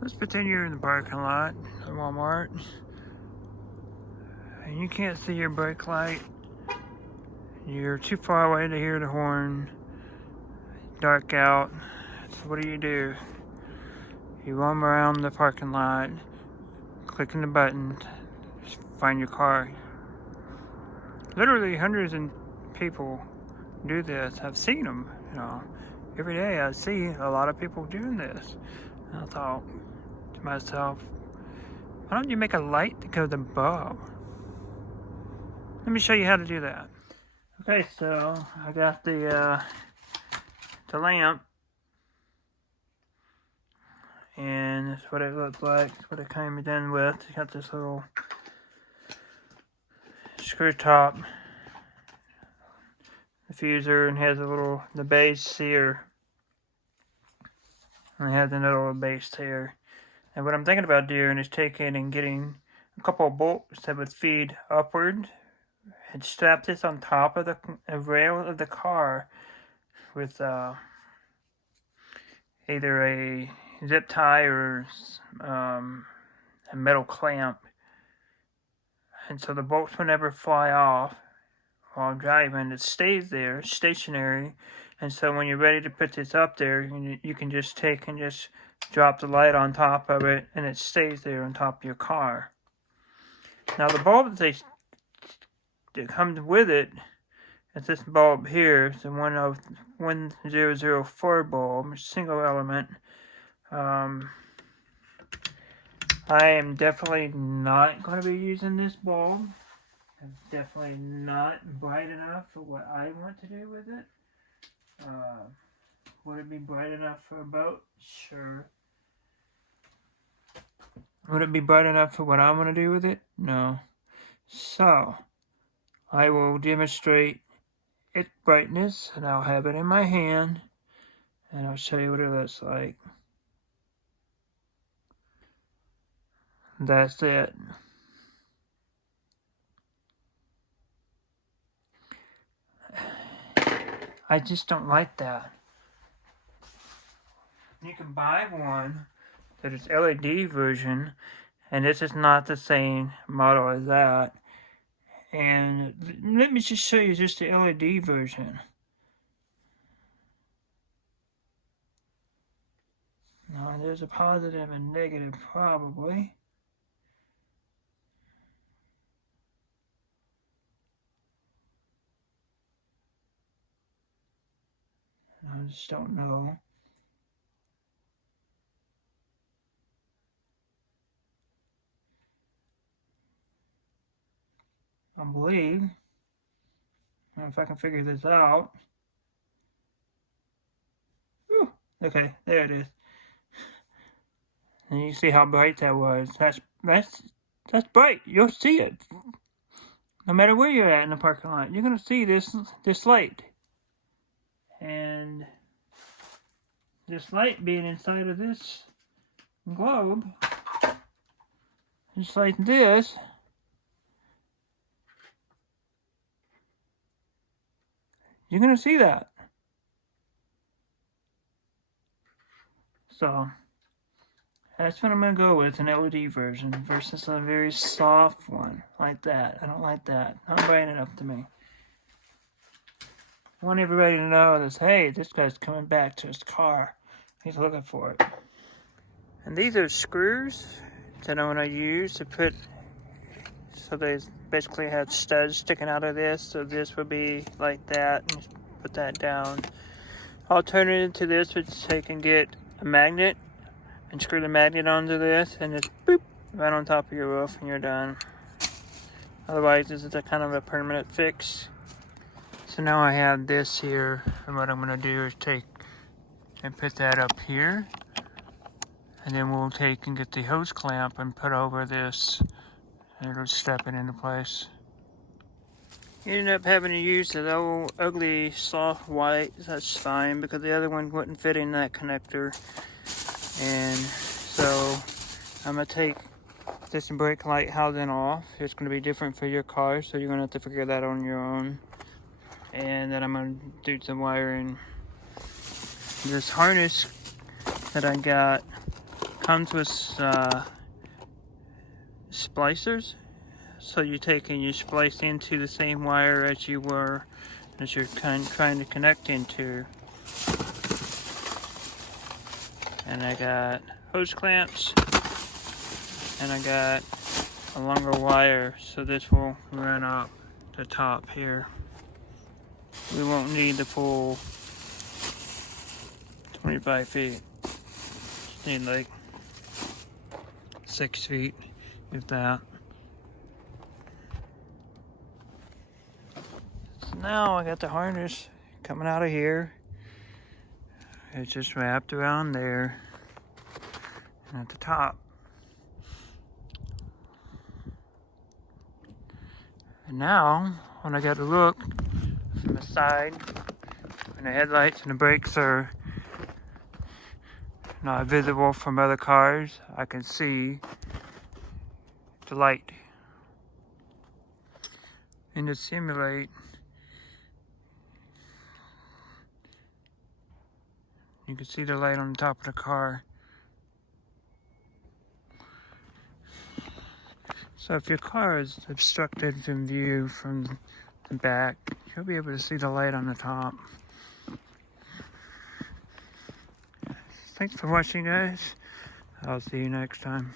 Let's pretend you're in the parking lot at Walmart and you can't see your brake light. You're too far away to hear the horn. Dark out. So what do? You roam around the parking lot, clicking the button, find your car. Literally hundreds of people do this. I've seen them, every day I see a lot of people doing this. And I thought to myself, why don't you make a light that goes above? Let me show you how to do that. Okay, so I got the lamp, and that's what it looks like. That's what it came in with. It got this little screw top diffuser and has the base here. And it has another little base here. And what I'm thinking about doing is taking and getting a couple of bolts that would feed upward and strap this on top of the rail of the car with either a zip tie or a metal clamp. And so the bolts will never fly off while driving. It stays there, stationary. And so when you're ready to put this up there, you can just take and just drop the light on top of it, and it stays there on top of your car. Now the bulb that comes with it is this bulb here. It's the 1004 bulb, single element. I am definitely not going to be using this bulb. It's definitely not bright enough for what I want to do with it. Would it be bright enough for a boat? Sure. Would it be bright enough for what I want to do with it? No. So, I will demonstrate its brightness, and I'll have it in my hand, and I'll show you what it looks like. That's it. I just don't like that. You can buy one that is LED version, and this is not the same model as that. And let me just show you just the LED version. Now there's a positive and negative probably. I just don't know. I believe, if I can figure this out. Ooh, okay, there it is. And you see how bright that was. That's bright. You'll see it. No matter where you're at in the parking lot, you're gonna see this light. And this light being inside of this globe, just like this, you're gonna see that. So that's what I'm gonna go with, an LED version versus a very soft one like that. I don't like that. Not bright enough to me. I want everybody to know this. Hey, this guy's coming back to his car. He's looking for it. And these are screws that I'm gonna use to put. So they basically have studs sticking out of this. So this would be like that. And just put that down. Alternative to this would take and get a magnet and screw the magnet onto this and just boop right on top of your roof and you're done. Otherwise, this is a kind of a permanent fix. So now I have this here, and what I'm going to do is take and put that up here, and then we'll take and get the hose clamp and put over this, and it'll step it into place. You end up having to use the old ugly soft white. That's fine because the other one wouldn't fit in that connector. And so I'm going to take this brake light housing off. It's going to be different for your car, so you're going to have to figure that out on your own. And then I'm going to do some wiring. This harness that I got Comes with splicers, so you take and you splice into the same wire as you're trying to connect into. And I got hose clamps, and I got a longer wire, so this will run up the top here. We won't need the full 25 feet. Just need like 6 feet, if that. So now I got the harness coming out of here. It's just wrapped around there and at the top. And now, when I got to look from the side, when the headlights and the brakes are not visible from other cars, I can see the light. And to simulate, you can see the light on the top of the car. So if your car is obstructed from view from the back, you'll be able to see the light on the top. Thanks for watching, guys. I'll see you next time.